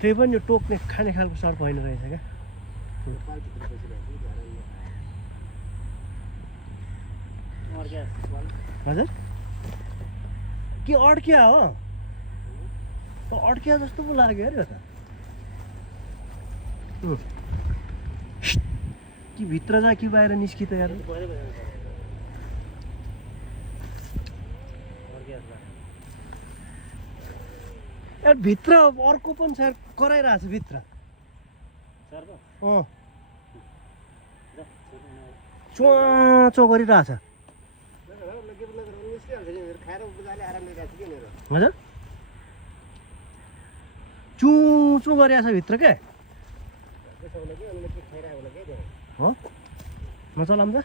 त्यही पनि यो टोक्ने खाने खालको सर्प होइन रहेछ क्या हजुर के अड्किया हो अड्किया जस्तो पो लाग्यो अरे त कि भित्र जा कि बाहिर निस्कि त यार यार भित्र अर्को पनि छ कराइरहेछ भित्र चुवा गरिरहेछ हजुर चु गरिरहेछ भित्र क्या हो म चलाऊँ त